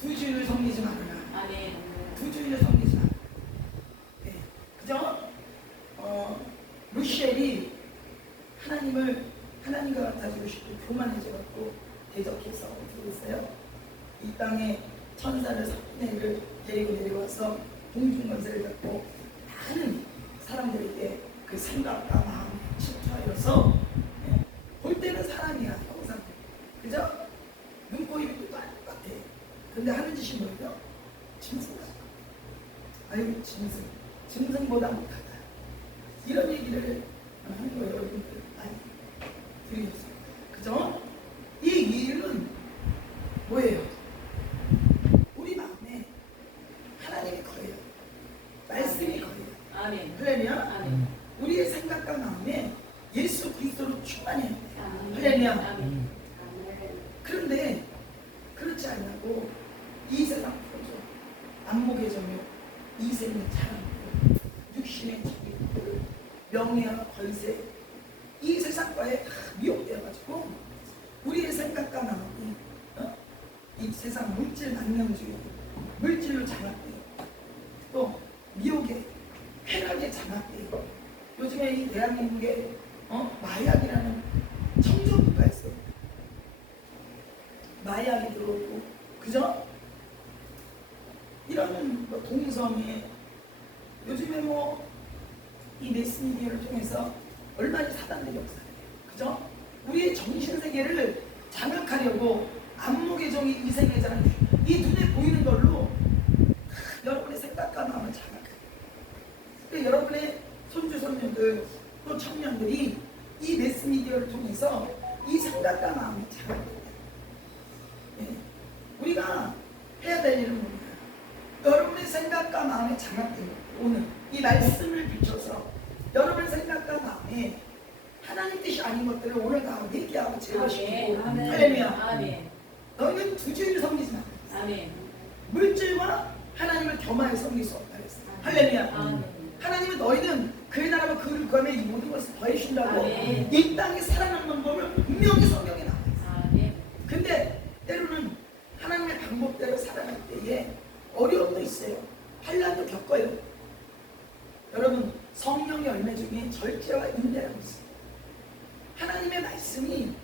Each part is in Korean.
두 주인을 섬기지 말아라. 아멘. 두 주인을 섬기지 말아라. 네. 그죠? 루시엘이 하나님과 같아지고 싶고 교만해져갖고 대적해서 어떻게 했어요? 이 땅에 천사를 3분의 1을 데리고 내려와서 공중권세를 갖고 많은 사람들에게 그 생각과 마음을 침투하여서 볼 때는 사람이야 항상. 그죠? 눈, 코, 입이 똑같아. 근데 하는 짓이 뭐예요? 짐승 같아. 아유 짐승보다 못하다. 이런 얘기를 하는 거 여러분들 많이 들으셨어요. 그죠? 이 일은 뭐예요? 우리 마음에 하나님이 거예요. 말씀이 거예요. 아멘. 할렐루야. 아멘. 우리의 생각과 마음에 예수 그리스도로 충만해야 돼요. 아멘. 할렐루야. 아멘. 그런데 그렇지 않냐고 이 세상 프로죠. 안목의 정욕, 이생의 자랑들, 육신의 자기들, 명예와 권세, 이 세상과에 다 미혹되어가지고 우리의 생각과 마음이 이 세상 물질 만능주의, 물질로 장악돼요. 또 미혹에, 쾌락에 장악돼요. 요즘에 이 대한민국에 마약이라는 청정국가 있어요. 마약이 들어오고, 그죠? 이런 동성애, 요즘에 이 매스미디어를 통해서 얼마나 사단들이 없어요. 그죠? 우리의 정신세계를 장악하려고 안목의 정의, 이생의 자랑, 이 눈에 보이는 걸로 여러분의 생각과 마음을 장악해요. 그러니까 여러분의 손주, 손녀들, 또 청년들이 이 매스미디어를 통해서 이 생각과 마음을 장악해요. 우리가 해야 될 일은 뭐냐? 여러분의 생각과 마음에 장악되는 오늘 이 말씀을 비춰서 여러분의 생각과 마음에 하나님 뜻이 아닌 것들을 오늘 다 회개하고 제거시키고, 할렐루야. 아멘. 너희는 두 주인을 섬기지 마. 아멘. 물질과 하나님을 겸하여 섬길 수 없다 그랬어. 할렐루야. 아멘. 하나님은 너희는 그의 나라와 그를 구하면 이 모든 것을 더해준다고 아멘. 이 땅에 살아남는 법을 분명히 성경에 나와 있어. 아멘. 근데 때로는 하나님의 방법대로 살아갈 때에 어려움도 있어요. 환난도 겪어요. 여러분, 성령의 열매 중에 절제와 인내라고 있어요. 하나님의 말씀이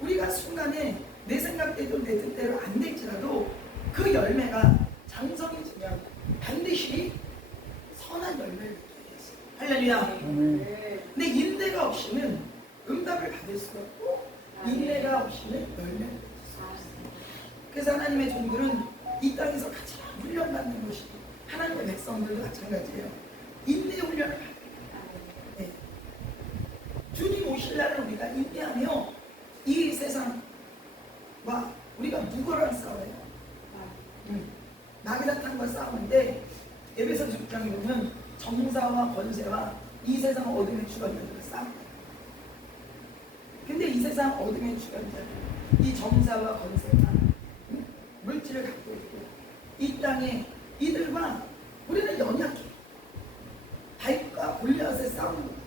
우리가 순간에 내 생각대로 내 뜻대로 안 될지라도 그 열매가 장성해지면 반드시 선한 열매를 맺게 되었어요. 할렐루야. 근데 인내가 없이는 응답을 받을 수가 없고, 인내가 없이는 열매를 맺을 수가 없어요. 그래서 하나님의 종들은 이 땅에서 가장 훈련받는 것이 하나님의 백성들도 마찬가지예요. 인내 훈련을 받아요. 네. 주님 오실 날을 우리가 인내하며 이 세상과 우리가 누구랑 싸워요? 마귀사탄과 싸우는데 에베소 6장에 보면 정사와 권세와 이 세상 어둠의 주관자들과 싸웁니다. 근데 이 세상 어둠의 주관자들, 이 정사와 권세가 물질을 갖고 있고 이 땅에 이들과 우리는 연약해. 다윗과 골리앗의 싸우는 것 같아요.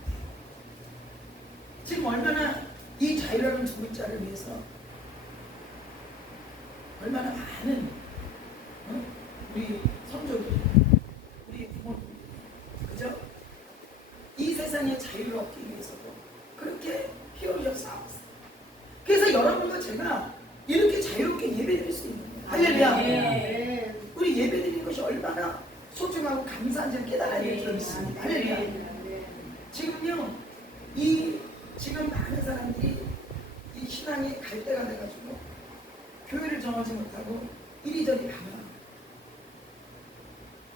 지금 얼마나 이 자유라는 두 글자를 위해서 얼마나 많은 우리 선조들, 우리 부모들, 그죠? 이 세상의 자유를 얻기 위해서도 그렇게 피 흘려 싸웠어요. 그래서 여러분과 제가 이렇게 자유롭게 예배드릴 수 있는 거예요. 할렐루야. 우리 예배드리는 것이 얼마나 소중하고 감사한지를 깨달아야 될 줄 믿습니다. 할렐루야. 지금요, 지금 많은 사람들이 이 신앙이 갈 때가 돼가지고 교회를 정하지 못하고 이리저리 가면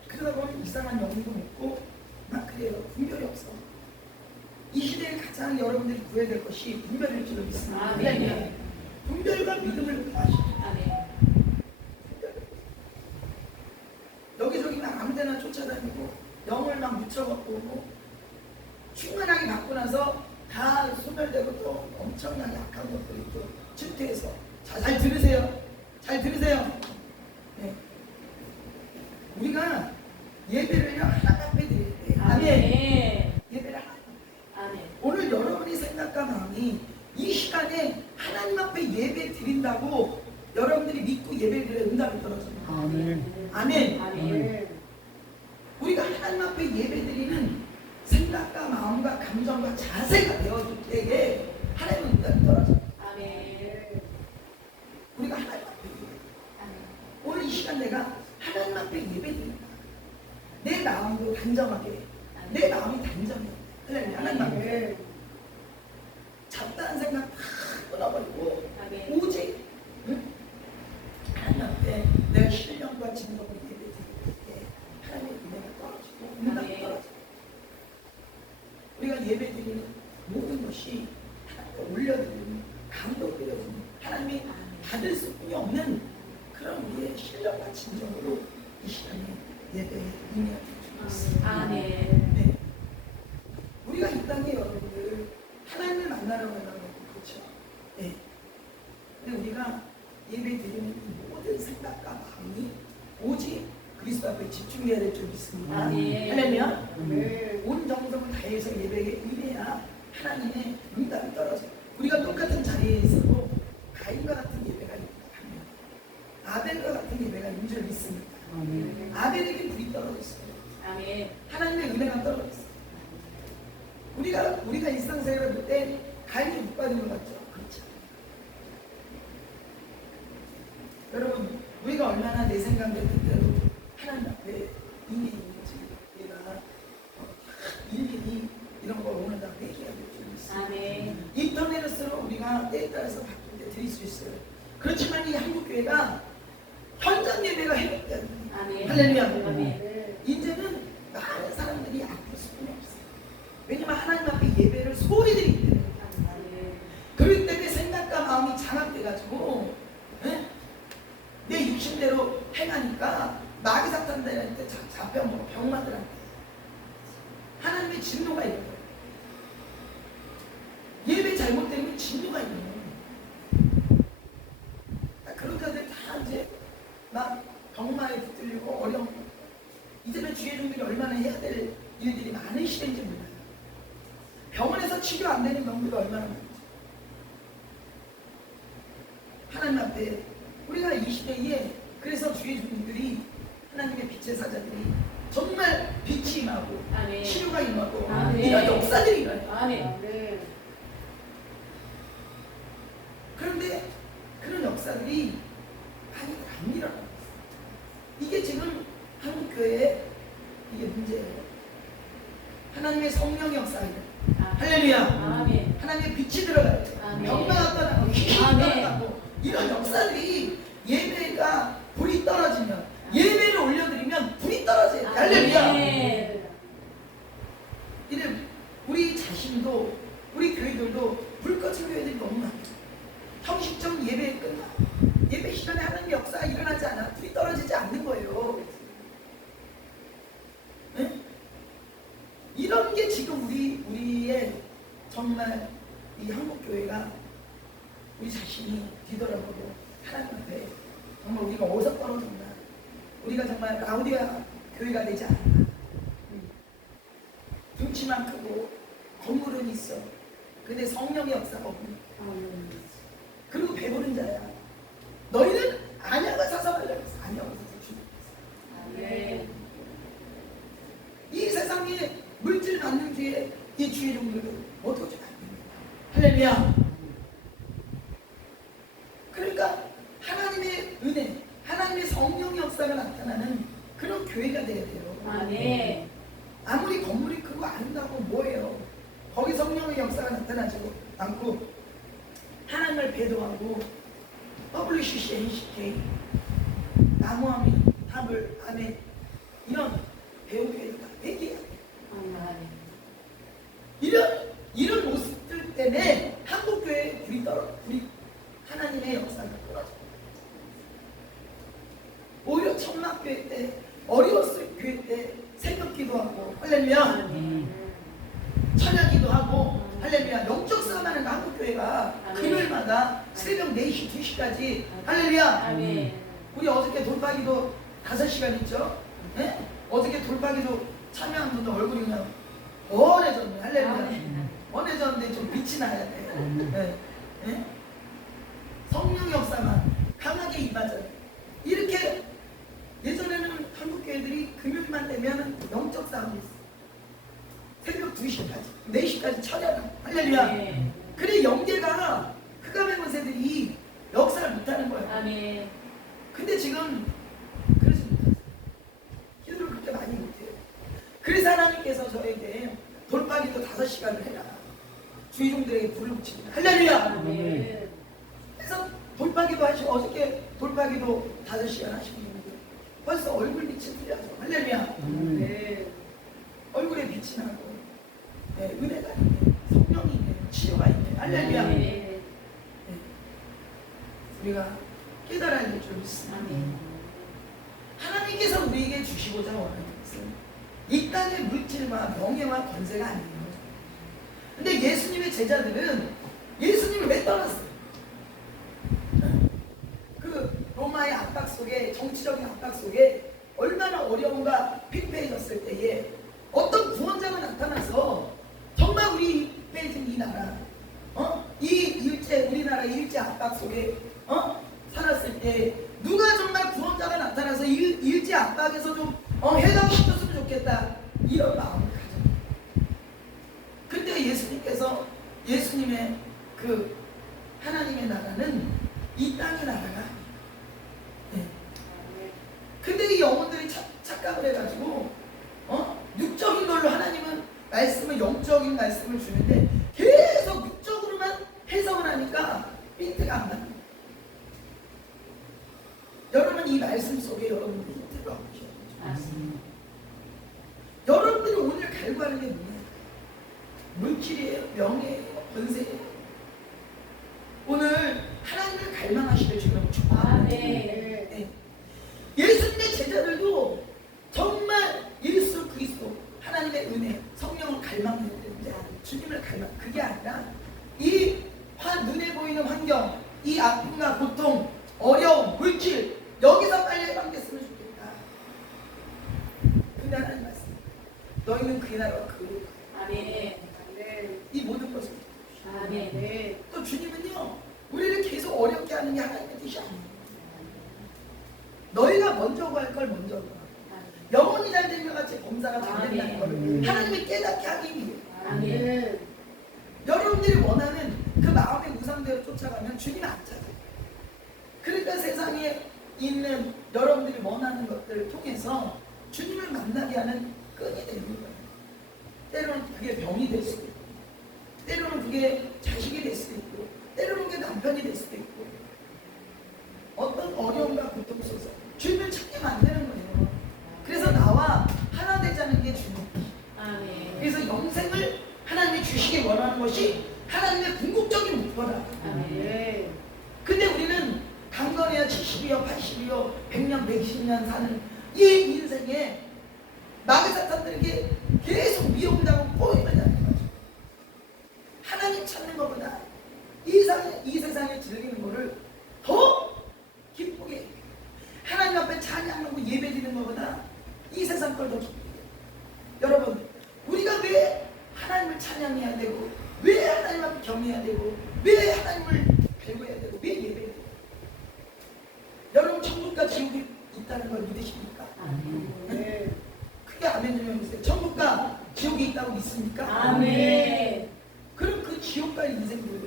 그러다 보면 이상한 영도 먹고 막 그래요. 분별이 없어. 이 시대에 가장 여러분들이 구해야 될 것이 분별일 줄로 믿습니다. 아멘. 분별과 믿음을 구하시죠. 아멘. 여기저기 막 아무데나 쫓아다니고 영을 막 묻혀갖고 오고 충만하게 받고 나서 다 소멸되고 또 엄청나게 악한 것들이 또 증퇴해서 잘 들으세요. 잘 들으세요. 네. 우리가 예배를요 하나님 앞에 드려야 돼요. 아멘. 예배를 하나님 앞에. 아멘. 오늘 여러분의 생각과 마음이 이 시간에 하나님 앞에 예배 드린다고 여러분들이 믿고 예배를 드려 응답을 응답이 떨어집니다. 아멘. 아멘. 아멘. 우리가 하나님 앞에 예배드리는 생각과 마음과 감정과 자세가 되어질 때에 하나님은 응답이 떨어집니다. 아멘. 우리가 하나님 앞에 예배. 오늘 이 시간 내가 하나님 앞에 예배드린다. 내 마음도 단정하게, 내 마음이 단정해. 하나님 앞에 잡다한 생각 다 끊어버리고 아멘. 오직 하나님 앞에 내가 신령과 진정으로 예배드릴 때 하나님의 은혜가 떨어지고 응답이 떨어지고 우리가 예배드리는 모든 것이 하나님께 올려드리는 감동드려지는 하나님이 받을 수뿐이 없는 그런 우리의 신령과 진정으로 이 시간에 예배에 임해야 되겠습니다. 아멘. 네. 우리가 이 땅에 여러분들 하나님을 만나러 가는 거 그렇죠? 네. 근데 우리가 예배 드리는 이 모든 생각과 마음이 오직 그리스도 앞에 집중해야 될 줄 믿습니다. 아멘. 할렐루야. 아멘. 온 정성을 다해서 예배에 임해야 하나님의 응답이 떨어져요. 우리가 똑같은 자리에 있어도 가인과 같은 예배가 있다. 아벨과 같은 예배가 있는 줄 믿습니다. 아멘. 아벨에게 불이 떨어졌어요. 아멘. 하나님의 은혜가 떨어졌어요. 우리가 일상생활을 볼 때 가인이 못 받은 것 같죠? 그렇죠. 여러분, 우리가 얼마나 내 생각의 뜻대로 하나님 앞에 임해 있는지 우리가 일일이 이런 걸 오늘 다 회개해야 될 줄 믿습니다. 아멘. 인터넷으로 우리가 때에 따라서 바꿀 때 드릴 수 있어요. 그렇지만 이 한국교회가 현장 예배가 회복돼야 됩니다. 아멘. 할렐루야. 아멘. 이제는 많은 사람들이 아플 수뿐이 없어요. 왜냐면 하나님 앞에 예배를 소리 지르기 때문에. 아멘. 그렇기 때문에 생각과 마음이 장악돼가지고 내 육신대로 행하니까 마귀 사탄들한테 잡혀먹어 병마들한테 하나님의 진노가 있는 거예요. 예배 잘못되면 진노가 있는 거예요. 그런 자들 다 이제 막 병마에 붙들리고 어려운 거. 이제는 주의 종들이 얼마나 해야 될 일들이 많은 시대인지 몰라요. 병원에서 치료 안 되는 병들이 얼마나 많은지. 하나님 앞에 우리가 이 시대에 그래서 주의 종들이 하나님의 빛의 사자들이 정말 빛이 임하고 아멘. 치료가 임하고 아멘. 이런 역사들이 일어나요. 아멘. 그런데 그런 역사들이 많이 안 일어나고 있어요. 이게 지금 한국교회의 이게 문제예요. 하나님의 성령 역사예요. 할렐루야. 아멘. 하나님의 빛이 들어가야 돼. 아멘. 병마가 떠나고 힘이 아멘. 떠나고 이런 역사들이 예배가 불이 떨어지면 예배를 올려드리면 불이 떨어져야 돼. 할렐루야. 아멘. 이래 우리 자신도 우리 교회들도 불 꺼진 교회들이 너무 많아요. 형식적 예배 끝나 예배 시간에 하나님의 역사가 일어나지 않아 불이 떨어지지 않는 거예요. 네? 이런 게 지금 우리의 정말 이 한국교회가 우리 자신이 뒤돌아보고 하나님 앞에 정말 우리가 어디서 떨어졌나 우리가 정말 라우디아 교회가 되지 않았나 등치만 크고 건물은 있어 근데 성령의 역사가 없는 그리고 배부른 자야 너희는 안약을 사서 하려고 했어 안약을 사서 주는 아멘. 이 세상에 물질 받는 뒤에 이 주의 종들도 어떻게 안 됩니다. 할렐루야. 그러니까 하나님의 은혜, 하나님의 성령의 역사가 나타나는 그런 교회가 돼야 돼요. 아멘. 아무리 건물이 크고 아름다고 뭐예요. 거기 성령의 역사가 나타나지 않고 하나님을 배도하고 WCC, NCK, 나무아미, 하블, 아멘 이런 배우교회도 다 회개해야 돼요. 아멘. 이런 모습들 때문에 한국교회에 불이 하나님의 역사가 떨어져. 오히려 천막교회 때 어려웠을 교회 때 새벽 기도하고 할렐루야 찬양 기도하고 할렐루야 영적 싸움하는 거 한국교회가 아멘. 금요일마다 새벽 4시 2시까지 할렐루야 아멘. 우리 어저께 돌파기도 5시간 있죠? 네? 어저께 돌파기도 참여한 분들 얼굴이 그냥 원해졌네 할렐루야 아멘. 원해졌는데 좀 빛이 나야 돼 네. 네? 성령의 역사만 강하게 임하잖아요 이렇게 4시까지 차려라. 할렐루야. 아멘. 그래 영계가 흑암의 권세들이 역사를 못하는 거예요. 아멘. 근데 지금 그러지 못하세요. 기도를 그렇게 많이 못해요. 그래서 하나님께서 저에게 돌파기도 5시간을 해라. 주의종들에게 불을 붙입니다. 할렐루야. 아멘. 그래서 돌파기도 하시고 어저께 돌파기도 5시간 하시고 있는데 벌써 얼굴 빛이 틀려서 할렐루야. 아멘. 얼굴에 빛이 나고 네, 은혜가 있네, 성령이 있네, 치유가 있네. 할렐루야. 아멘. 네. 우리가 깨달아야 될 줄 믿습니다. 아멘. 하나님께서 우리에게 주시고자 원하는 것은 이 땅의 물질과 명예와 권세가 아닌 거죠. 근데 예수님의 제자들은 예수님을 왜 떠났어요? 그 로마의 압박 속에, 정치적인 압박 속에 얼마나 어려움과 피폐해졌을 때에 어떤 구원자가 나타나서 정말 우리 빼진 이 나라, 이 일제, 우리나라 일제 압박 속에 살았을 때 누가 정말 구원자가 나타나서 일제 압박에서 좀 해당시켰으면 좋겠다 이런 마음을 가져요. 근데 예수님께서 예수님의 그 하나님의 나라는 이 땅의 나라가 아니에요. 네. 근데 이 영혼들이 착각을 해가지고 육적인 걸로 하나님은 말씀을, 영적인 말씀을 주는데 계속 육적으로만 해석을 하니까 힌트가 안 나요. 여러분 이 말씀 속에 여러분들이 힌트를 얻으셔야 되죠. 맞습니다. 여러분들이 오늘 갈구하는 게 뭐예요? 물질이에요? 명예예요? 권세예요? 오늘 하나님을 갈망하시길 주님으로 축복합니다. 네. 예수님의 제자들도 정말 예수 그리스도 하나님의 은혜, 성령을 갈망해야 되는데 주님을 갈망, 그게 아니라 이 눈에 보이는 환경, 이 아픔과 고통, 어려움, 물질 여기서 빨리 해방됐으면 좋겠다. 근데 하나님 말씀, 너희는 그 나라와 그 아멘. 이 모든 것을 아멘. 또 주님은요 우리를 계속 어렵게 하는 게 하나님의 뜻이 아니에요. 너희가 먼저 구할 걸 먼저 구하. 영혼이 잘 된 것 같이 범사가 잘 된다는 걸 하나님이 깨닫게 하기 위해. 아멘. 여러분들이 원하는 그 마음의 우상대로 쫓아가면 주님 안 찾아요. 그러니까 세상에 있는 여러분들이 원하는 것들을 통해서 주님을 만나게 하는 끈이 되는 거예요. 때로는 그게 병이 될 수도 있고, 때로는 그게 자식이 될 수도 있고, 때로는 그게 남편이 될 수도 있고, 어떤 어려움과 고통 속에서 주님을 찾게 만드는 거예요. 그래서 나와 하나 되자는 게 주님. 아멘. 그래서 영생을 하나님이 주시기 원하는 것이 하나님의 궁극적인 목표다. 아멘. 근데 우리는 강건해야 70이요, 80이요, 100년, 110년 사는 이 인생에 마귀 사탄들에게 계속 미혹을 당하고 꼬임을 당하는 거죠. 하나님 찾는 것보다 이 세상에 즐기는 것을 더 기쁘게 해요. 하나님 앞에 찬양하고 예배드리는 것보다 이 세상 걸 더 기쁘게 해요. 여러분, 우리가 왜 하나님을 찬양해야 되고, 왜 하나님 앞에 경외해야 되고, 왜 하나님을 갈구해야 되고, 왜 예배해야 되고? 여러분 천국과 지옥이 있다는 걸 믿으십니까? 아멘. 크게 아멘 좀 해주세요. 천국과 지옥이 있다고 믿습니까? 아멘. 그럼 그 지옥 갈 인생들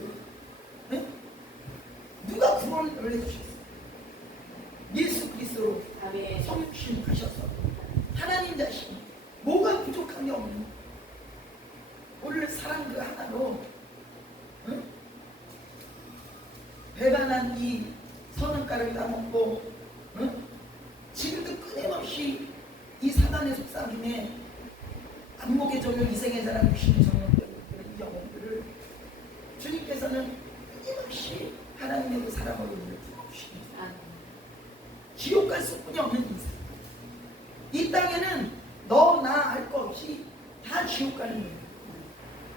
네? 누가 구원을 해주셨어요? 예수 그리스도로 아멘. 성육신 하셔서 하나님 자신 뭐가 부족한 게 없는 오늘 사랑 그 하나로 응? 배반한 이 선악과를 따먹고 응? 지금도 끊임없이 이 사단의 속삭임에 안목의 적용, 이생의 자랑, 유신의 정령되고 이 영혼들을 주님께서는 끊임없이 하나님의 그 사랑으로 우리를 품어주십니다. 지옥 갈 수뿐이 없는 인생. 이 땅에는 너, 나 할 거 없이 다 지옥 가는 거예요.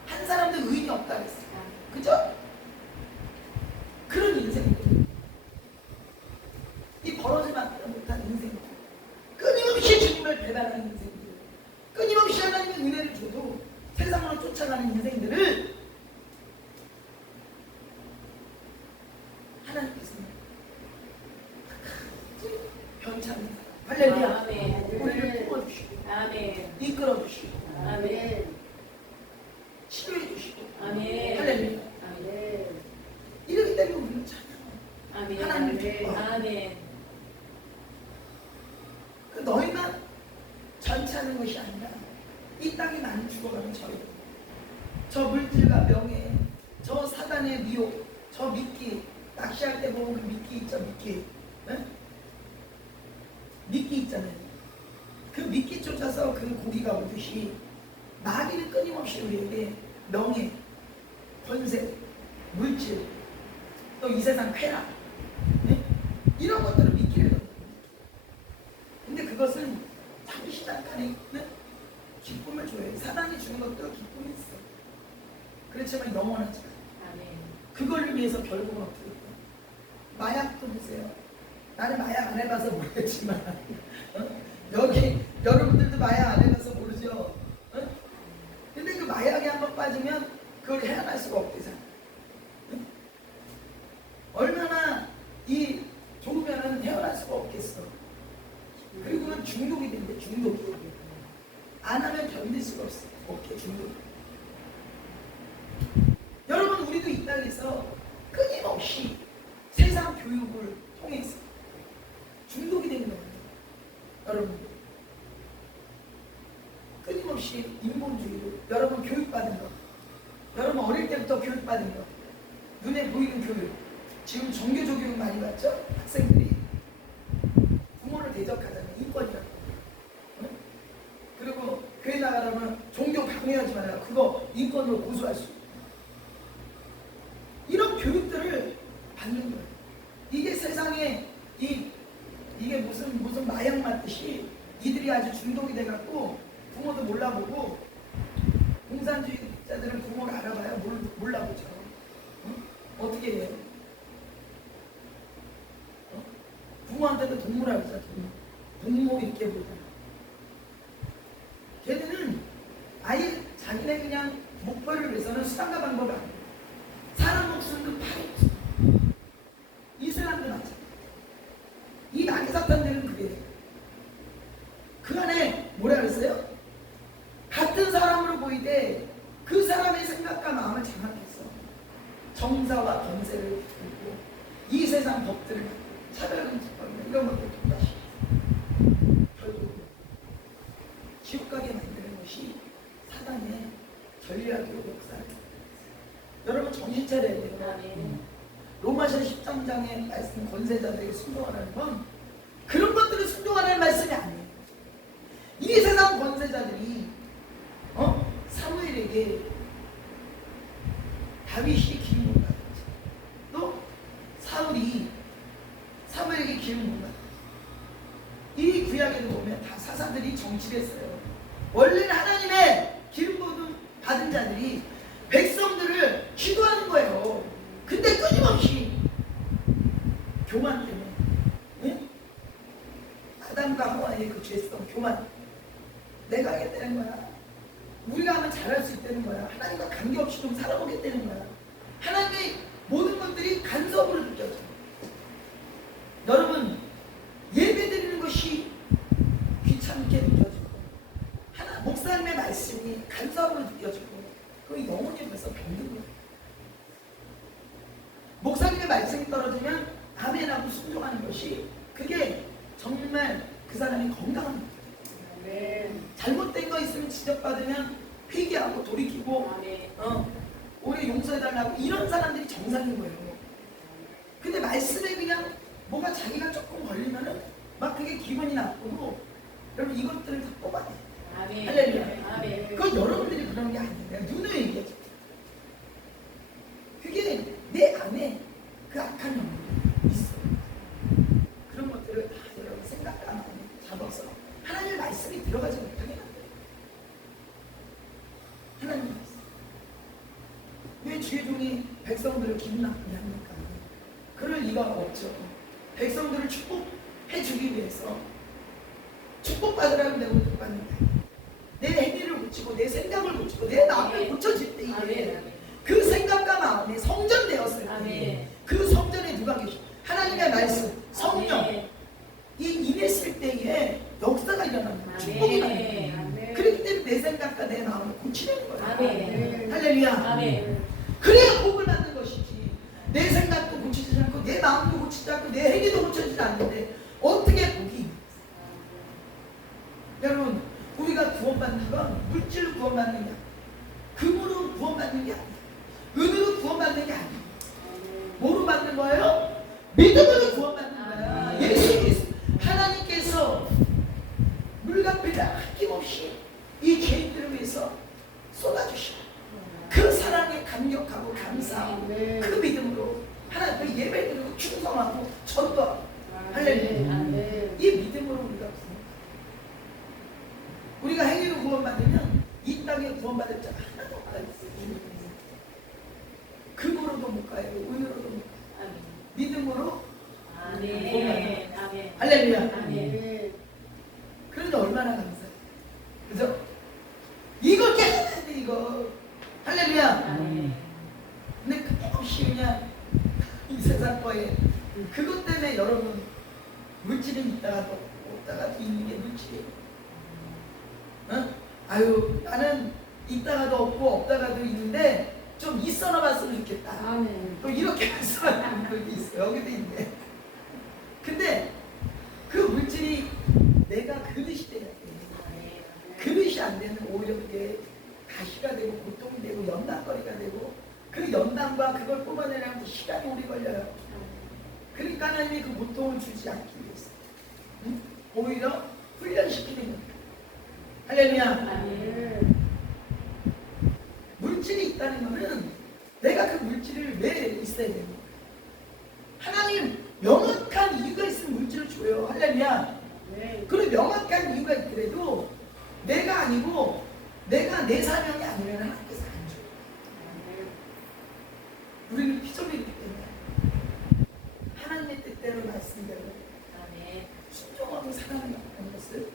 한 사람도 의인이 없다 그랬어요. 그죠? 그런 인생들. 이 벌어지지 못한 인생들. 끊임없이 주님을 배반하는 인생들. 끊임없이 하나님의 은혜를 줘도 세상으로 쫓아가는 인생들을 하나님께서는 변찮는 할렐루야. 아멘. 우리를 품어주시고 아멘. 이끌어주시고 아멘. 저 물질과 명예, 저 사단의 미혹, 저 미끼, 낚시할 때 보면 그 미끼 있죠, 미끼. 응? 미끼 있잖아요. 그 미끼 쫓아서 그 고기가 오듯이 마귀는 끊임없이 우리에게 명예, 권세, 물질, 또 이 세상 쾌락, 네? 이런 것들을 미끼를 넣는 거예요. 근데 그것은 잠시 잠깐의 있는 기쁨을 줘요. 사단이 주는 것도 기쁨이 있어. 그렇지만 영원하지 않아. 아멘. 그걸 위해서 결국은 어떻게 돼요? 마약도 보세요. 나는 마약 안 해봐서 모르겠지만 여기 여러분들도 마약 안 해봐서 모르죠. 근데 그 마약에 한번 빠지면 그걸 헤어날 수가 없대잖아. 얼마나 이 좋으면은 헤어날 수가 없겠어. 그리고는 중독이 된대. 중독이 안 하면 견딜 수가 없어. 없게 중독. 여러분 우리도 이 땅에서 끊임없이 세상 교육을 통해서 중독이 되는 거예요. 여러분 끊임없이 인본주의로 여러분 교육받은 거, 여러분 어릴 때부터 교육받은 거, 눈에 보이는 교육, 지금 종교적 교육 많이 받죠? 학생들이 부모를 대적하잖아요. 인권이라고. 응? 그리고 교회 나가려면 종교 강요하지 말라. 그거 인권으로 고소할 수 있고. 이런 교육들을 받는 거예요. 이게 세상에 이게 무슨 마약 맞듯이 이들이 아주 중독이 돼갖고 부모도 몰라보고, 공산주의자들은 부모를 알아봐야 몰라보죠. 응? 어떻게 해요? 부모한테도 동물하고 있잖아. 동무 이렇게 보잖아. 걔네는 아예 자기네 그냥 목표를 위해서는 수단과 방법을 안 해. 사람 목숨도 팔고. 이슬람도 마찬가지. 이 마귀사탄들은 그게 그 안에 뭐라 그랬어요? 같은 사람으로 보이되 그 사람의 생각과 마음을 장악했어. 정사와 권세를 두고 이 세상 법들을 차별금지법 이런 것들 통과시 결국 지옥 가게 만드는 것이 사단의 전략이고 역사를. 여러분 정신 차려야 돼요. 아멘. 로마서 13장의 말씀 권세자들에게 순종하라는 건 그런 것들을 순종하라는 말씀이 아니에요. 이 세상 권세자들이 사무엘에게 다윗이 기름 못 받았지. 또 사울이 사무엘에게 기름 못 받았지. 이 구약에도 보면 다 사사들이 정치를 했어요. 원래는 하나님의 기름 받은 자들이 백성들을 기도하는 거예요. 근데 끊임없이 교만 때문에, 예? 아담과 하와의 그 죄성, 교만. 내가 하겠다는 거야. 우리가 하면 잘할 수 있다는 거야. 하나님과 관계없이 좀 살아보겠다는 거야. 하나님의 모든 것들이 간섭으로 느껴져. 여러분 예배 드리는 것이 귀찮게 느껴지고, 목사님의 말씀이 간섭으로 느껴지고, 그 영혼이 벌써 병든 거예요. 목사님의 말씀이 떨어지면 아멘하고 순종하는 것이, 그게 정말 그 사람이 건강한 거예요. 아멘. 잘못된 거 있으면 지적받으면 회개하고 돌이키고, 아멘. 우리 용서해달라고, 이런 사람들이 정상인 거예요. 근데 말씀에 그냥 뭐가 자기가 조금 걸리면은 막 그게 기분이 나쁘고, 여러분 이것들을 다 뽑아야 돼요. 아멘. 할렐루야. 아멘. 그건 여러분들이 그런 게 아니에요. 내가 눈을 얘기하죠. 그게 내 안에 그 악한 영혼이 있어. 그런 것들을 다 여러분 생각과 마음에 잡아서 하나님의 말씀이 들어가지 못하게 만들어요. 하나님의 말씀. 왜 주의 종이 백성들을 기분 나쁘게 합니까? 그럴 리가 없죠. 백성들을 축복해 주기 위해서 축복받으라고 내가 축복받는다. 내 행위를 고치고 내 생각을 고치고 내 마음을 고쳐질 때 이게 그 생각과 마음이 성전되었을 때, 그 성전에 누가 계셔? 하나님의 말씀, 성령 이 임했을 때에 역사가 일어납니다. 축복이 일어납니다. 그렇기 때문에 내 생각과 내 마음을 고치는 거예요. 아멘. 할렐루야. 아멘. 그래야 복을 받는 것이지. 내 생각도 고치지 않고 내 마음도 고치지 않고 내 행위도 고쳐지지 않는데 어떻게 복이? 여러분 우리가 구원받는 건 물질로 구원받는 게 아니라 금으로 구원받는 있다가도 없다가도 있는 게 물질이에요. 어? 아유 나는 있다가도 없고 없다가도 있는데 좀 있어나 봤으면 좋겠다. 아멘. 또 이렇게 말씀하는 분들도 있어요. 여기도 있네. 근데 그 물질이 내가 그릇이 돼야 돼. 그릇이 안 되면 오히려 그게 가시가 되고 고통이 되고 연단거리가 되고 그 연단과 그걸 뽑아내려면 시간이 오래 걸려요. 그러니까 하나님이 그 고통을 주지 않기 위해서 응? 오히려 훈련시키는 겁니다. 할렐루야. 아멘. 물질이 있다는 것은 내가 그 물질을 왜 있어야 되는 거야. 하나님 명확한 이유가 있으면 물질을 줘요. 할렐루야. 네. 그리고 명확한 이유가 있더라도 내가 아니고 내가 내 사명이 아니면 하나님께서 안 줘요. 우리는 피조물이기 때문에 하나님의 뜻대로 말씀대로 순종하고 살아가는 것을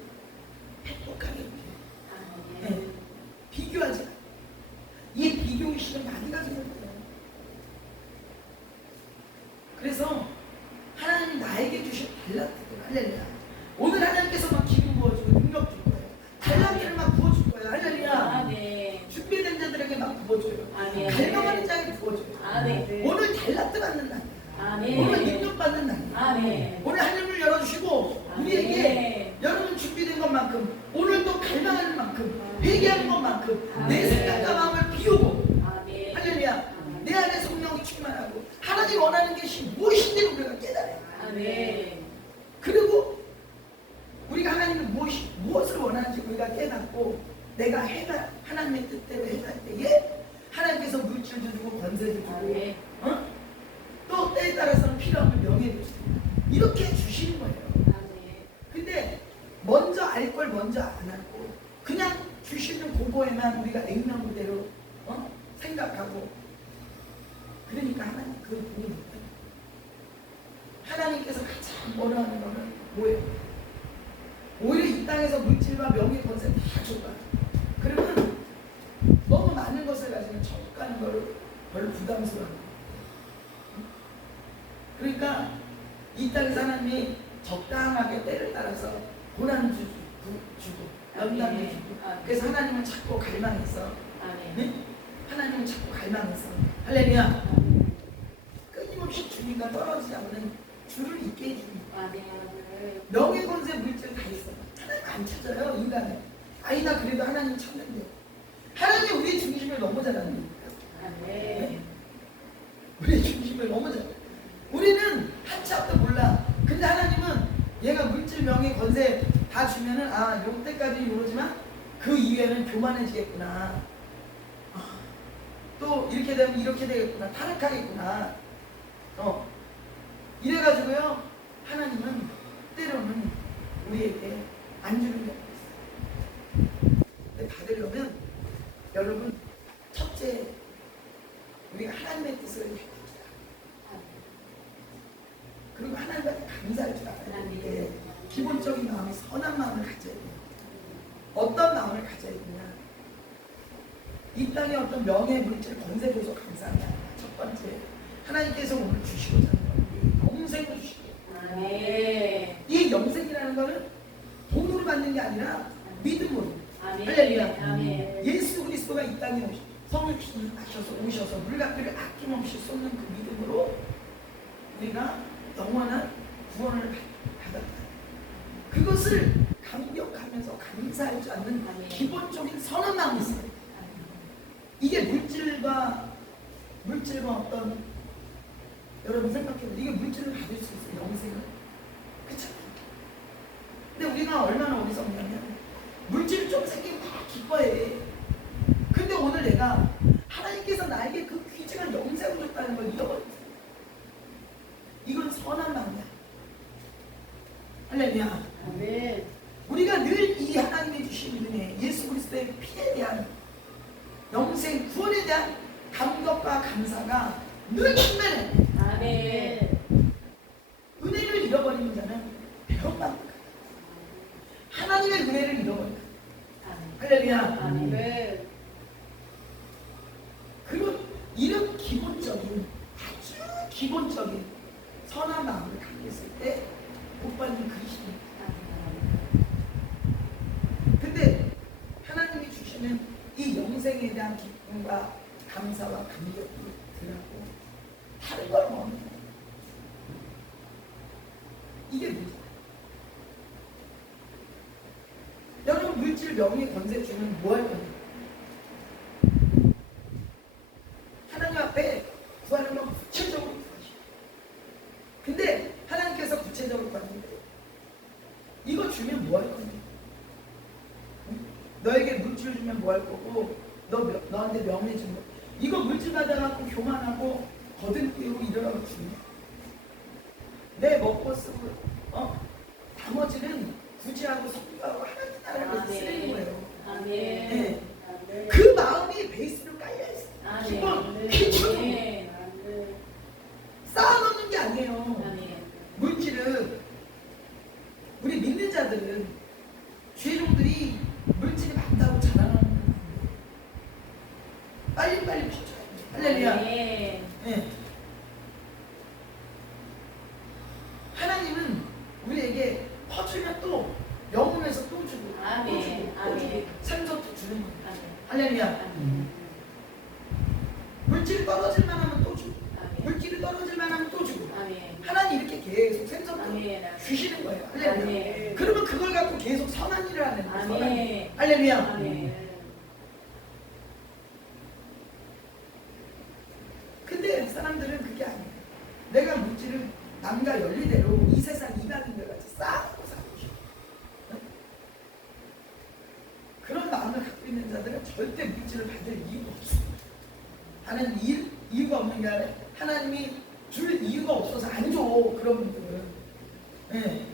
행복하게 이렇게 네. 비교하지 않아요. 이 비교의식은 많이 가지고 있어요. 그래서 하나님이 나에게 주신 달란트들 할렐루야. 오늘 하나님께서 막 기름 부어주고 능력 줄 거예요. 달란트를 막 부어줄 거예요. 할렐루야. 준비된 자들에게 막 부어줘요. 갈망하는 자에게 부어줘요. 오늘 달란트 받는 날, 오늘 능력 받는 날, 오늘 하늘을 열어주시고 우리에게 여러분 준비된 것만큼 오늘도 갈망하는 만큼 회개하는 것만큼 내 생각과 마음을 비우고 할렐루야. 내 안에 성령이 충만하고 하나님 원하는 것이 무엇인지 우리가 깨달아요. 그리고 우리가 하나님이 무엇을 원하는지 우리가 깨닫고 내가 해가 하나님의 뜻대로 해갈 때에 하나님께서 물질도 주고 권세도 주고 또 때에 따라서는 필요하면 명예도 주고 이렇게 주시는 거예요. 근데 먼저 알 걸 먼저 안 알고 그냥 주시는 그거에만 우리가 액면대로 생각하고 그러니까 하나님 그걸 보지 못해요. 하나님께서 가장 원하는 거는 뭐예요? 오히려 이 땅에서 물질과 명예 권세 다 줘봐요. 그러면 너무 많은 것을 가지고 천국 가는 거를 별로 부담스러워요. 그러니까 이 땅에서 하나님이 적당하게 때를 따라서 고난도 주고 연단도 주고 그래서 하나님은 자꾸 갈망해서 네? 하나님은 자꾸 갈망해서 할렐루야. 끊임없이 주니까 떨어지지 않는 줄을 있게 해줍니다. 명예 권세 물질 다 있어요. 하나님 안 찾아요 인간은. 아니다 그래도 하나님 찾는데 하나님이 우리의 중심을 너무 잘 아십니다. 네? 우리의 중심을 너무 잘. 우리는 한치 앞도 몰라. 근데 하나님은 얘가 물질 명예 권세 다 주면은 아 요때까지는 이러지만 그 이후에는 교만해지겠구나. 또 이렇게 되면 이렇게 되겠구나. 타락하겠구나. 이래가지고요 하나님은 때로는 우리에게 안 주는 경우가 있어요. 근데 받으려면 여러분 첫째 우리가 하나님의 뜻을 해주자. 그리고 하나님한테 감사할 줄 알아야 돼. 기본적인 마음이 선한 마음을 가져야 돼요. 어떤 마음을 가져야 되냐. 이 땅에 어떤 명예 물질 권세 줘서 감사하는 게 아니라 첫 번째 하나님께서 오늘 주시고자 하는 건 영생을 주시고 이 영생이라는 거는 돈으로 받는 게 아니라 믿음으로. 할렐루야. 예수 그리스도가 이 땅에 성을 오셔서 물값들을 아낌없이 쏟는 그 믿음으로 우리가 영원한 구원을 받았다. 그것을 감격하면서 감사할 줄 아는 기본적인 선한 마음이 있어요. 이게 물질과 어떤 여러분 생각해보세요. 이게 물질을 받을 수 있어요. 영생을. 그쵸? 근데 우리가 얼마나 어리석냐면 물질을 좀 생기면 막 기뻐해. 근데 오늘 내가 하나님께서 나에게 그 귀중한 영생을 줬다는 걸 잃어버렸어요. 이건 선한 마음이야. 할렐루야. 우리가 늘 이 하나님이 주신 은혜, 예수 그리스도의 피에 대한 영생, 구원에 대한 감격과 감사가 늘 충만해. 은혜를 잃어버리는 자는 배움받는 거야. 하나님의 은혜를 잃어버린다. 할렐루야. 그리고 이런 기본적인 아주 기본적인 선한 마음을 갖고 있을 때 복 받는 그리스도인 물질 명예 권세 주면 뭐 할 거냐? 하나님 앞에 구하는 건 구체적으로 구하시고, 근데 하나님께서 구체적으로 구하는데 이거 주면 뭐 할 거냐? 응? 너에게 물질 주면 뭐 할 거고, 너한테 명예 주면 이거 물질 받아갖고 교만하고 거들뛰고 이러라고 주냐? 내 먹고 쓰고 나머지는 구제하고 섬기하고 하나님 나라를 쓰는 거예요. 아멘. 네. 아멘. 그 마음이 베이스로 깔려 있어요. 아멘. 기본 기초로 아멘. 쌓아놓는 게 아니에요. 아멘. 물질은 우리 믿는 자들은 주의종들이 물질이 많다고 자랑하는 거예요. 빨리빨리 퍼져야 돼요. 할렐루야. 아멘. 네. 하나님은 우리에게 퍼주면 또 영혼에서 또 주고 또 아멘. 주고 또 아멘. 주고 생선도 주는 거예요. 아멘. 할렐루야. 아멘. 물질이 떨어질만 하면 또 주고 아멘. 물질이 떨어질만 하면 또 주고 아멘. 하나님 이렇게 계속 생선도 아멘. 주시는 거예요. 할렐루야. 아멘. 그러면 그걸 갖고 계속 선한 일을 하는 거예요. 선한 일. 아멘. 할렐루야. 아멘. 근데 사람들은 그게 아니에요. 내가 물질을 남과 연리대로 이 세상 이방인들 같이 쌓고 살고 싶어. 응? 그런 마음을 갖고 있는 자들은 절대 물질을 받을 이유가 없어. 하나님 이유가 없는 게 아니라 하나님이 줄 이유가 없어서 안 줘. 그런 분들은. 네.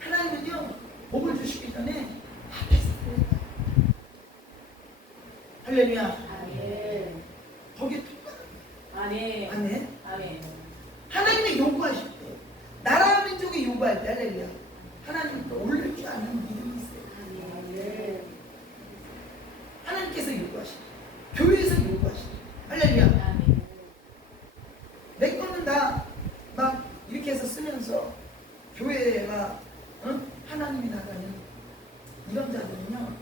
하나님은요 복을 주시기 전에 앞에서 할렐루야. 아멘. 거기에 똑같은 아멘. 아멘. 아멘. 하나님이 요구하실 때 나라 민족이 요구할 때 할렐루야 하나님은 또 올릴 줄 아는 믿음이 있어요. 아멘. 하나님께서 요구하실 때 교회에서 요구하실 때 할렐루야 아멘. 내 거는 다 막 이렇게 해서 쓰면서 교회가 하나님이 나가는 이런 자들은요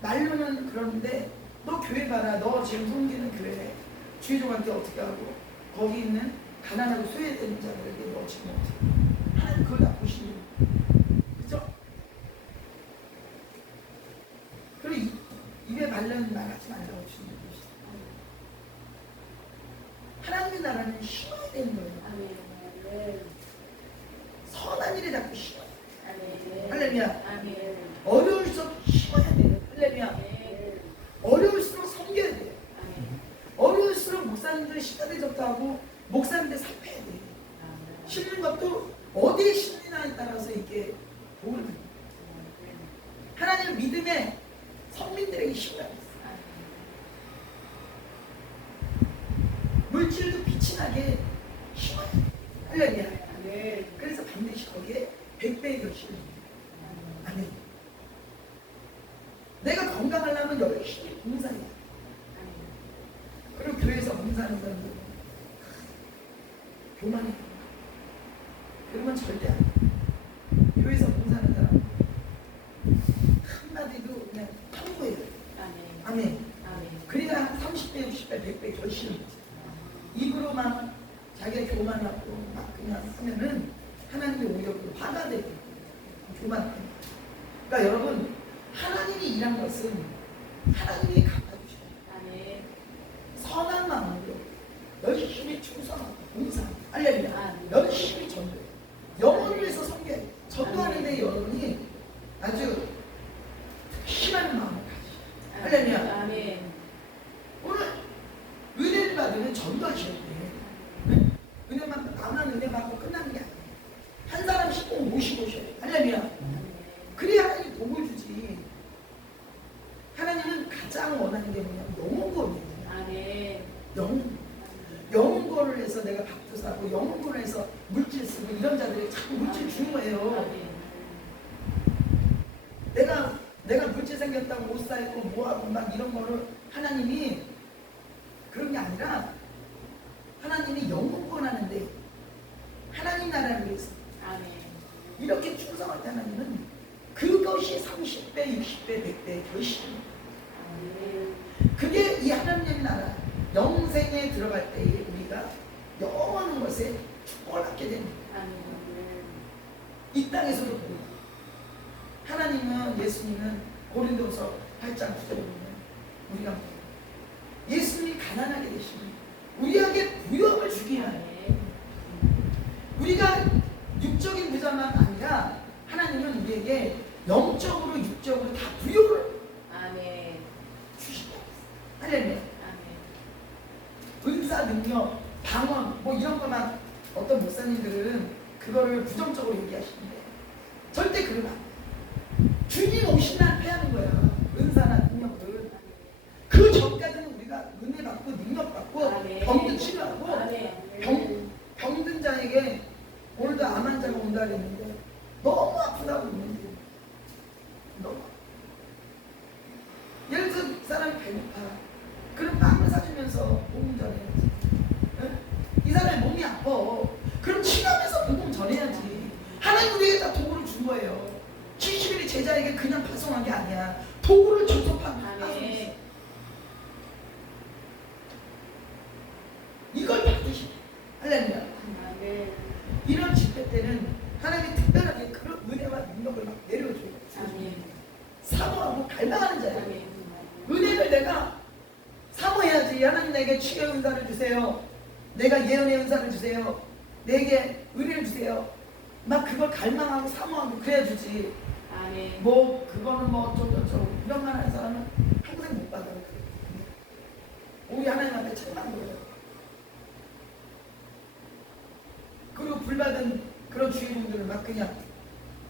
말로는 그러는데 너 교회 가라. 너 지금 섬기는 교회 주의종한테 어떻게 하고 거기 있는 가난하고 소외되는 자들에게 너 지금 어떻게 하나님 그걸 다 보시는 그죠? 그리고 입에 바르는 말 하지 말라고 주는 것이죠. 하나님의 나라는 심어야 되는 거예요. 아멘. 선한 일에 자꾸 심어야 돼요. 아멘. 할렐루야. 아멘. 어려울수록 심어야 돼요. 할렐루야. 아멘. 어려울수록 섬겨야 돼요. 아멘. 어려울수록 목사님들 식사대 접하고 목사님들 살펴야 돼요. 심는 것도 어디에 심느냐에 따라서 이게 복을 받는 거예요. 하나님은 믿음의 선민들에게 심어야 돼요. 물질도 빛이 나게 심어야 돼요. 할렐루야. 아멘. 그래서 반드시 거기에 100배의 결실을 아멘. 내가 건강하려면 열심히 봉사해야 돼. 그리고 교회에서 봉사하는 사람들 교만해. 그러면 절대 안 돼. 교회에서 봉사하는 사람 한마디도 그냥 통보해야 돼. 아멘. 아멘. 아멘. 그래야 30배, 60배, 100배 결실을 맺지. 입으로만 자기가 교만하고 막 그냥 하면은 하나님이 오히려 그 화가 되고 교만해. 그러니까 여러분 하나님이 일한 것은 하나님이 갚아주셔요. 아멘. 선한 마음으로 열심히 충성하고 봉사하고 할렐루야. 아멘. 열심히 전도해. 영혼을 위해서 섬겨야 돼. 전도하는데 여러분이 아주 심한 마음을 가지셔요. 할렐루야. 아멘. 오늘 은혜를 받으면 전도하셔야 돼. 네? 나만 은혜 받고 끝나는 게 아니에요. 한 사람씩 꼭 모시고 오셔야 돼. 할렐루야. 그래야 하나님 복을 주지. 하나님은 가장 원하는 게 뭐냐면 영혼권이에요. 아멘. 영혼권을 해서 내가 밥도 사고 영혼권을 해서 물질 쓰고 이런 자들이 자꾸 물질 주는 거예요. 아멘. 내가 물질 생겼다고 옷 사입고 뭐하고 막 이런 거를 하나님이 그런 게 아니라 하나님이 영혼권 하는데 하나님 나라를 위해서 아멘. 이렇게 충성할 때 하나님은 그것이 30배, 60배, 100배 결실입니다. 아멘. 그게 이 하나님의 나라 영생에 들어갈 때에 우리가 영원한 것에 축복을 받게 됩니다. 아멘. 이 땅에서도 보고 하나님은 예수님은 고린도서 8장 9절에 보면 우리가 뭐예요? 예수님이 가난하게 되시니 우리에게 부유함을 주기 위하여 우리가 육적인 부자만 아니라 하나님은 우리에게 영적으로 육적으로 다 부유를 아멘. 주신다. 할렐루야. 아멘. 은사 능력 방언 뭐 이런 것만 어떤 목사님들은 그거를 부정적으로 얘기하시는데 절대 그러면 안 돼. 주님 오신 날 패하는 거야. 은사나 능력을. 그 전까지는 우리가 은혜 받고 능력 받고 아멘. 병든 치료하고 아멘. 병든 자에게 오늘도 암 환자가 온다 그랬는데 너무 아프다고 있는데 너무 예를 들어서 이 사람이 배고파. 그럼 빵을 사주면서 복음 전해야지. 응? 이 사람의 몸이 아파. 그럼 치료하면서 복음 전해야지. 하나님 우리에게 다 도구를 준 거예요. 70일이 제자에게 그냥 파송한 게 아니야. 도구를 줘서 파송했어. 이걸 받으시. 할렐루야. 아멘. 이런 집회 때는 하나님이 특별하게 그런 은혜와 능력을 막 내려줘요. 아멘. 사모하고 갈망하는 자예요. 아멘. 은혜를 내가 사모해야지. 하나님 내게 치유 은사를 주세요. 내가 예언의 은사를 주세요. 내게 은혜를 주세요. 막 그걸 갈망하고 사모하고 그래야 주지. 아멘. 뭐 그거는 뭐 어쩌고저쩌고 이런 말 하는 사람은 평생 못 받아요. 우리 하나님한테 책망 거예요. 그리고 불받은 그런 주인공들을 막 그냥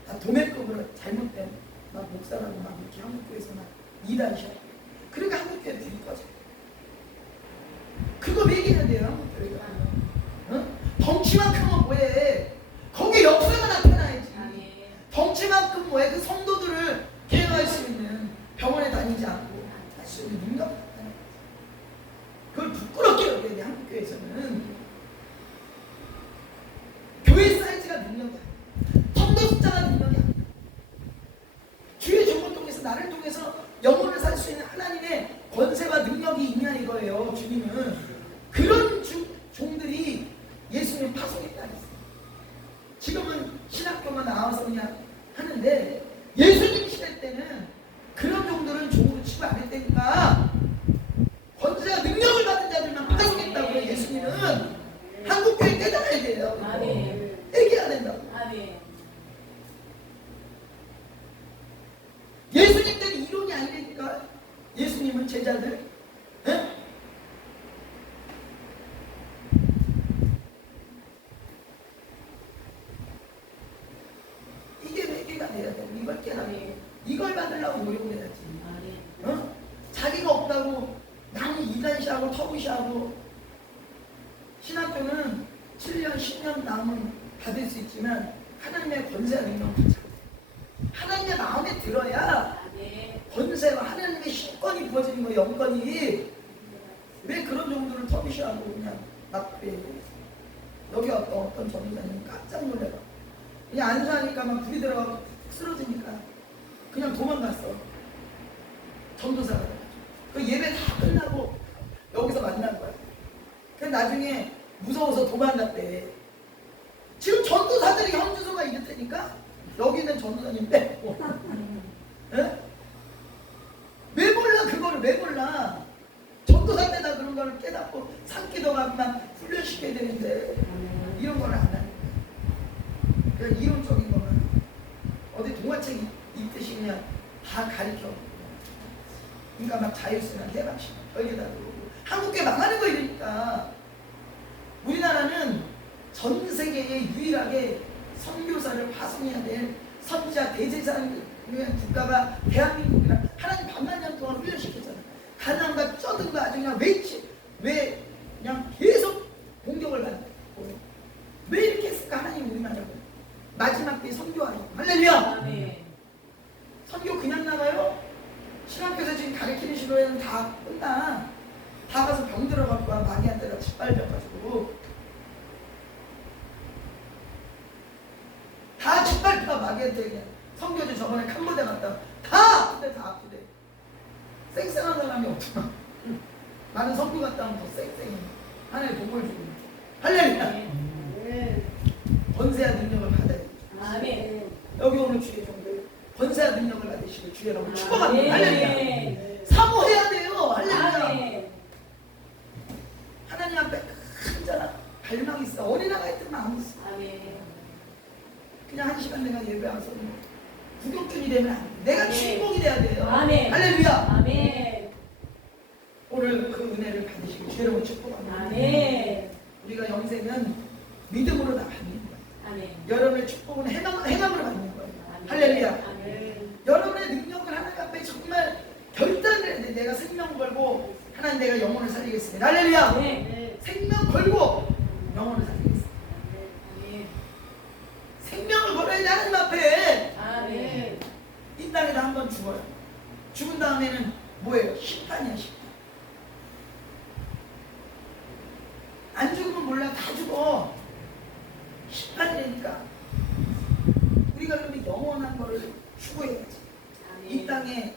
다 도매급으로 잘못된 막 목사라고 막 이렇게 한국교회에서 막 이단시하고 그러니까 한국교회 불이 꺼져요. 그거 매기는 데요 한국교회가. 응? 덩치만큼은 뭐해. 거기에 역사가 나타나야지. 아멘. 덩치만큼 뭐해. 그 성도들을 케어할 수 있는 병원에 다니지 않고 할 수 있는 능력 나타나야지. 그걸 부끄럽게 여겨야 돼 한국교회에서는. 교회 사이즈가 능력이야. 성도 숫자가 능력이야. 주의 종을 통해서 나를 통해서 영혼을 살 수 있는 하나님의 권세와 능력이 있냐 이거예요. 주님은 그런 종들이 예수님 파송했다 그랬어요. 지금은 신학교만 나와서 그냥 하는데 예수님 시대 때는 그런 종들은 종으로 치고 안 했다니까 권세와 능력을 받은 자들만 파송했다고요. 예수님은 한국교회 깨달아야 돼요. 아멘. 얘기해야 된다고. 아멘. 예수님 때는 이론이 아니니까 예수님은 제자들 에? 이게 회개가 돼야 돼. 이걸 깨달아. 이걸 받으려고 노력해야지. 아멘. 어? 자기가 없다고 남이 이단시하고 터부시하고. 신학교는 7년 10년 남은 받을 수 있지만 하나님의 권세와 능력을 받자. 하나님의 마음에 들어야 아멘. 권세와 하나님의 신권이 부어지는 거예요. 영권이. 왜 그런 정도를 터부시하고 그냥 막 그래. 여기 어떤 전도사님 깜짝 놀래요. 그냥 안수하니까 막 불이 들어가고 쓰러지니까 그냥 도망갔어. 전도사가 돼가지고. 그 예배 다 끝나고 여기서 만난 거야. 그 나중에 무서워서 도망갔대. 지금 전도사들이 현주소가 이랬다니까 여기는 전도사님 빼고. 에? 왜 몰라 그거를 왜 몰라. 전도사 때다 그런 거를 깨닫고 산기도가만 훈련시켜야 되는데 이런 거를 안 하는 거야. 그러니까 이론적인 거는 어디 동화책 읽듯이 그냥 다 가르쳐. 그러니까 막 자유스나 해방식 별게 다 그러고 한국에 망하는 거 이러니까. 우리나라는 전 세계에 유일하게 선교사를 파송해야 될 선지자 대제사장 국가가 대한민국이라 하나님 반만 년 동안 훈련시켰잖아. 가난과 쩌든 거 아주 그냥 왜 그냥 계속 공격을 받고 왜 이렇게 했을까 하나님 우리나라를 마지막 때 선교하라고. 할렐루야. 아멘. 선교 그냥 나가요? 신학교에서 지금 가르치는 시도에는 다 끝나. 다 가서 병 들어갖고 마귀한테다 짓밟혀가지고 다 짓밟혀. 마귀한테 그냥 선교주 저번에 캄보디아 갔다 다 아프대. 다 아프대. 쌩쌩한 사람이 없잖아. 나는 선교 갔다 하면 더 쌩쌩해. 하나의 복을 주고. 할렐루야. 아멘. 권세와 능력을 받아야 돼. 아멘. 여기 오늘 주의 종들 권세와 능력을 받으시고 주의 이름으로 축복합니다. 할렐루야. 사모해야 돼요. 할렐루야. 아멘. 하나님 앞에 큰잖아 갈망이 있어. 어린아가 있든 마음이 있어. 아멘. 그냥 한 시간 내가 예배와서 구경꾼이 되면 안 돼. 내가 아멘. 주인공이 돼야 돼요. 아멘. 할렐루야. 아멘. 오늘 그 은혜를 받으시고 주의 이름으로 축복합니다. 아멘. 우리가 영생은 믿음으로 다 받는 거예요. 아멘. 여러분의 축복은 행함으로 받는 거예요. 아멘. 할렐루야. 아멘. 여러분의 능력을 하나님 앞에 정말 결단을 해야 돼. 내가 생명 걸고 하나님 내가 영혼을 살리겠습니다. 할렐루야. 네. 생명 걸고 영혼을 살리겠습니다. 아멘. 생명을 걸어야 돼. 하나님 앞에. 아멘. 이 땅에다 한번 죽어요. 죽은 다음에는 뭐예요? 심판이야, 심판. 안 죽으면 몰라. 다 죽어. 심판이니까 우리가 그러면 영원한 거를 추구해야지. 이 땅에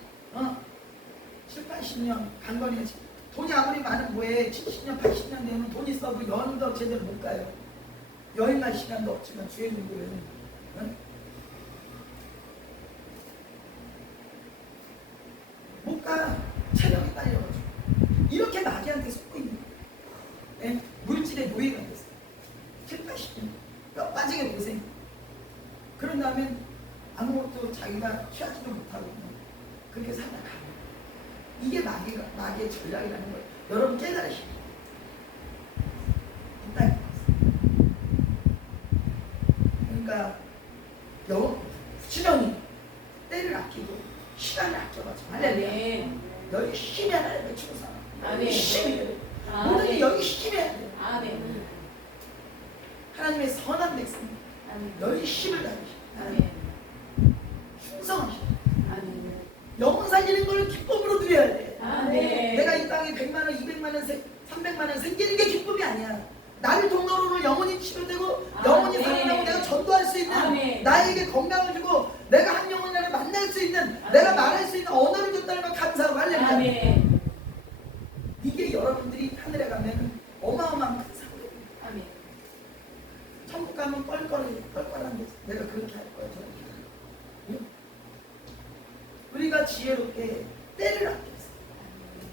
7, 80년 강건해야지. 돈이 아무리 많은 뭐에 70년, 80년 되면 돈 있어도 여행도 제대로 못 가요. 여행 갈 시간도 없지만 주의 종교에는 못 가. 체력이 딸려가지고 이렇게 마귀한테 속고 있는 거예요. 네? 물질의 노예가 됐어요. 7, 80년 뼈 빠지게 고생. 그런 다음에 아무것도 자기가 취하지도 못하고 그렇게 살아가. 이게 마귀의 전략이라는 거예요. 여러분 깨달으시죠? 일단 그러니까 수령이 때를 아끼고 시간을 아껴가지고 할렐루야. 열심히 하나를 외치고 살아. 아멘. 열심히 해야 돼. 아멘. 모든 열심히 해야 돼. 아멘. 하나님의 선한 백성 아멘. 열심을 다니시고 아멘. 충성하시고 아멘. 영혼 살리는 걸 기쁨으로 드려야 돼. 아멘. 내가 이 땅에 100만 원, 200만 원, 300만 원 생기는 게 기쁨이 아니야. 나를 통로로 영혼이 치료되고 영혼이 아멘. 살아나고 내가 전도할 수 있는 아멘. 나에게 건강을 주고 내가 한 영혼을 만날 수 있는 내가 말할 수 있는 언어를 줬다는 걸 감사하고 할렐루야. 아멘. 이게 여러분들이 하늘에 가면 어마어마한 큰 상급이에요. 아멘. 천국 가면 뻘뻘한데 내가 그렇게 할 거야. 저렇게 할 거야. 응? 우리가 지혜롭게 때를 아껴서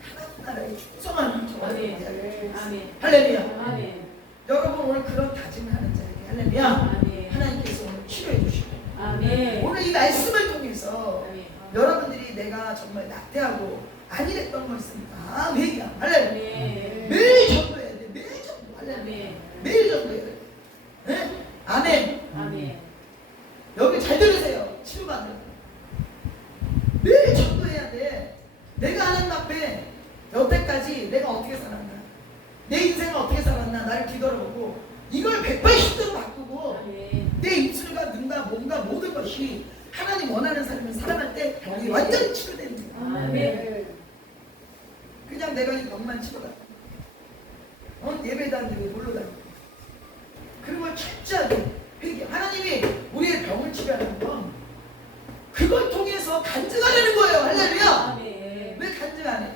하나님 나라에 충성하는 저와를 아멘. 대하여 아멘. 할렐루야. 아멘. 여러분 오늘 그런 다짐을 하는 자에게 할렐루야. 아멘. 하나님께서 오늘 치료해 주시고 아멘. 오늘 이 말씀을 통해서 아멘. 여러분들이 내가 정말 낙태하고 아니랬던 거 있습니다. 아멘이야. 할렐루야. 아멘. 매일 전도해야 돼. 매일 전도. 할렐루야. 아멘. 매일 전도해야 돼. 네? 아멘. 아멘. 여기 잘 들으세요. 치료받는 매일 전도해야 돼. 내가 하나님 앞에 여태까지 내가 어떻게 살았나, 내 인생을 어떻게 살았나 나를 뒤돌아보고 이걸 180도로 바꾸고 아멘. 내 입술과 눈과 몸과 모든 것이 하나님 원하는 삶을 살아갈 때 병이 완전히 치료되는 거야. 아멘. 그냥 내가 이 병만 치료가 예배도 안 되고 놀러 다니고 그런 걸 철저하게 회개. 하나님이 우리의 병을 치료하는 건 그걸 통해서 간증하려는 거예요. 할렐루야. 아멘. 왜 간증 안 해?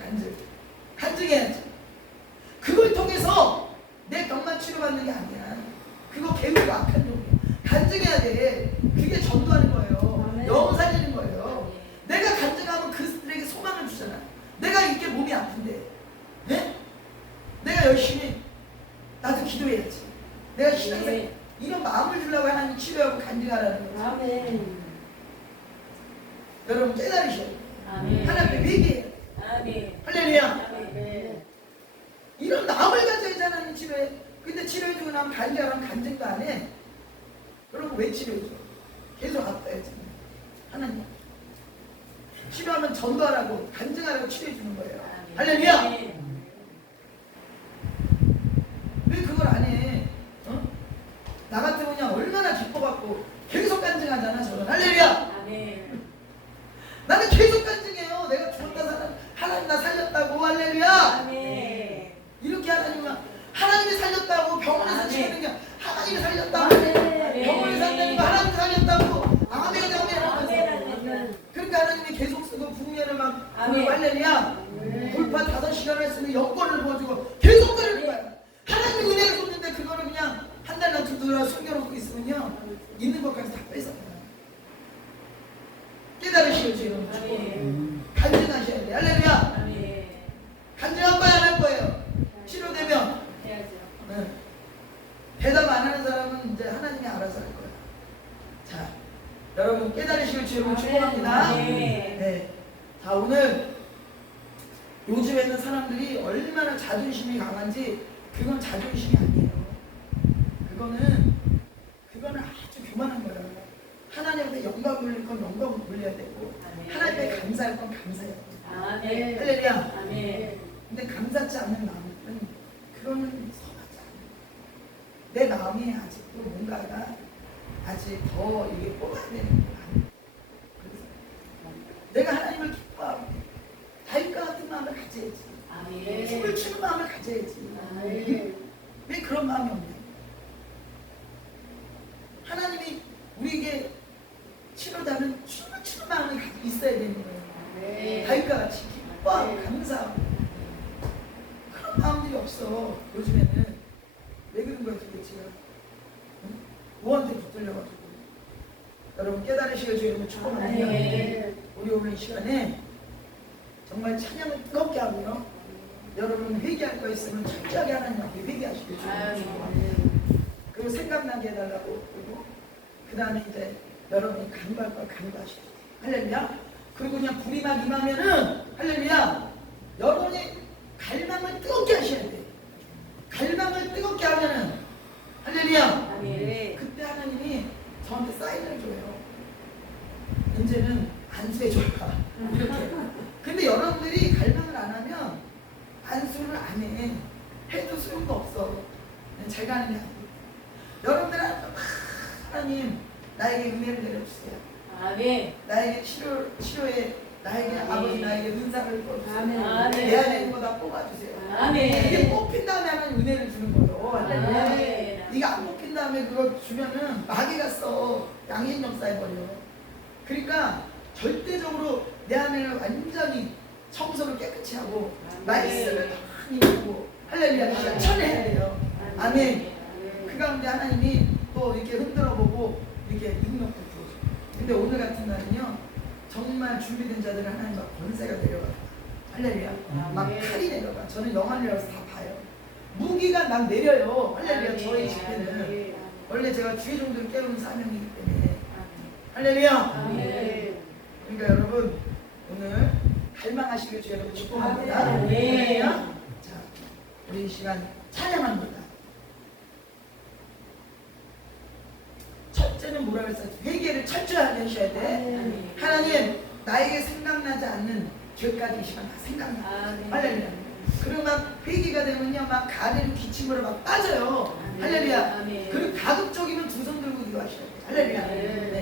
간증해야지. 그걸 통해서 내 병만 치료받는 게 아니야. 그거 개우고 악한 용이야. 간증해야 돼. 그게 전도하는 거예요. 아멘. 영혼 살리는 거예요. 아멘. 내가 간증하면 그들에게 소망을 주잖아. 내가 이렇게 몸이 아픈데, 네? 내가 열심히 나도 기도해야지. 내가 신앙생 네. 이런 마음을 주려고 하나님 치료하고 간증하라는 거죠. 아멘. 여러분 깨달으셔야 돼요. 아멘. 하나님 회개해야 돼요. 아멘. 할렐루야. 아멘. 이런 마음을 가져야지 하나님 치료해. 근데 치료해주고 나면 간증하면 간증도 안 해. 그럼 왜 치료해줘? 계속 아파야지. 하나님 치료하면 전도하라고 간증하라고 치료해주는 거예요. 할렐루야. 아멘. 왜 그걸 안 해? 나 같으면 그냥 얼마나 기뻐갖고 계속 간증하잖아. 저는 할렐루야. 아멘. 나는 계속 간증해요. 내가 죽었다 살았 하나님 나 살렸다고. 할렐루야. 아멘. 이렇게 하나님이 살렸다고 병원에서 아멘. 치료하는 게 하나님이 살렸다고. 아멘. 병원에서 한다는 거 하나님이 살렸다고. 아멘 아멘 아멘. 하면서. 아멘. 그러니까 하나님이 계속 쓰고 부흥회를 막 아멘. 할렐루야. 아멘. 돌파 5시간을 쓰는 여건을 보여주고 계속 그러는 거야. 하나님이 은혜를 줬는데 그거를 그냥 한 달이나 두 달이나 숨겨놓고 있으면요 있는 것까지 다 뺏어가요. 깨달으시고 지금 아멘. 간증하셔야 돼. 할렐루야. 아멘. 간증할 거야, 안 할 거예요? 치료되면 해야죠. 네. 대답 안 하는 사람은 이제 하나님이 알아서 할 거예요. 자, 여러분 깨달으시길 주님을 축복합니다. 네. 네. 자, 오늘 요즘에는 사람들이 얼마나 자존심이 강한지 그건 자존심이 아니에요. 그거는 아주 교만한 거예요. 하나님한테 영광 돌릴 건 영광 돌려야 되고 아멘. 하나님께 감사할 건 감사해야 돼요. 아멘. 할렐루야. 아멘. 근데 감사치 않는 마음은 그거는 선하지 않아요. 내 마음이 아직도 뭔가가 아직 더 이게 뽑아야 되는 거야. 그래서 내가 하나님을 기뻐하고 다윗과 같은 마음을 가져야지. 아멘. 춤을 추는 마음을 가져야지. 아멘. 왜 그런 마음이 없냐? 하나님이 우리에게 치료다는 춤을 추는 마음이 있어야 되는 거예요. 아멘. 다윗과 같이 기뻐하고 감사하고 그런 마음들이 없어. 요즘에는 왜 그런 거야 도대체가? 응? 뭐한테 붙들려가지고. 여러분 깨달으시길 주님을 축복합니다. 아멘. 우리 오늘 이 시간에 정말 찬양을 뜨겁게 하고요. 여러분 회개할 거 있으면 철저하게 하나님 앞에 회개하시길 주님을 축복합니다. 그리고 생각나게 해달라고 그리고 그 다음에 이제 여러분이 간구할 걸 간구하시죠. 할렐루야. 그리고 그냥 불이 막 임하면은 할렐루야. 여러분이 갈망을 뜨겁게 하셔야 돼. 갈망을 뜨겁게 하면은 할렐루야. 아멘. 그때 하나님이 저한테 사인을 줘요. 이제는 안수해줘라. 이렇게. 근데 여러분들이 갈망을 안 하면 안수를 안 해. 해도 소용도 없어. 잘 가는 게 아니에요. 여러분들한테 하나님 나에게 은혜를 내려주세요. 아멘. 나에게 치료에 나에게 아멘. 아버지 나에게 은사를 주세요. 아멘. 내 안에 있는 거 다 뽑아주세요. 아멘. 이게 뽑힌 다음에 하나님 은혜를 주는 거예요. 할렐루야. 아멘. 이게 안 뽑힌 다음에 그거 주면은 마귀가 써 양인 역사해버려. 그러니까 절대적으로 내 안을 완전히 청소를 깨끗이 하고 말씀을 많이 읽고 할렐루야 실천해야 돼요. 아멘. 그 가운데 하나님이 또 이렇게 흔들어 보고 이렇게 능력도 주어줘요. 근데 오늘 같은 날은요 정말 준비된 자들은 하나님 막 권세가 내려가. 할렐루야. 막 칼이 내려가. 저는 영화를 다 봐요. 무기가 막 내려요. 할렐루야. 저희 집회는 원래 제가 주의 종들을 깨우는 사명이기 때문에 할렐루야. 아멘. 그러니까 여러분 오늘 갈망하시길 주 여러분 축복합니다. 아멘. 할렐루야. 자, 우리 이 시간 찬양합니다. 첫째는 뭐라 그랬어요? 회개를 철저하게 하셔야 돼. 하나님 나에게 생각나지 않는 죄까지 이 시간 다 생각나. 할렐루야. 그리고 막 회개가 되면요 막 가래로 기침으로 막 빠져요. 할렐루야. 그리고 가급적이면 두 손 들고 기도하셔야 돼. 할렐루야. 아멘.